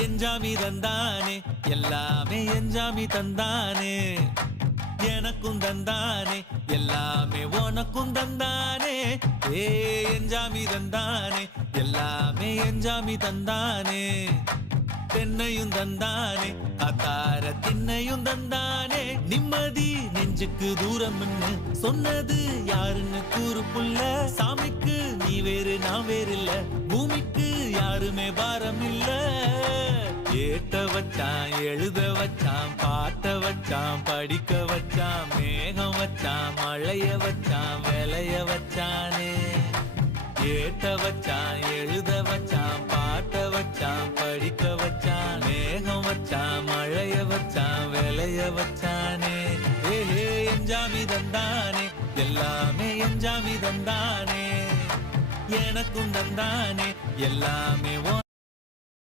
எஞ்சாமி தந்தானே எல்லாமே எஞ்சாமி தந்தானே எனக்கும் தந்தானே எல்லாமே உனக்கும் தந்தானே ஏ எஞ்சாமி தந்தானே எல்லாமே எஞ்சாமி தந்தானே தென்னையும் தந்தானே அத்தார திண்ணையும் தந்தானே நிம்மதி நெஞ்சுக்கு தூரம்னு சொன்னது யாருன்னு கூறு புள்ள சாமிக்கு நீ வேறு நான் வேறு இல்ல பூமிக்கு யாருமே பாரம் இல்ல ஏட்ட வச்சான் எழுத வச்சான் பாட்ட வச்சான் படிக்க வச்சான் மேகம் வச்சான் மழைய வச்சான் விளைய வச்சானே ஏட்ட வச்சான் எழுத வச்சான் பாட்ட வச்சான் படிக்க வச்சான் மேகம் வச்சான் மழைய வச்சான் விளைய வச்சானே ஏஹே எஞ்சாமி தந்தானே எல்லாமே எஞ்சாமி தந்தானே எனக்கும் தந்தானே எல்லாமே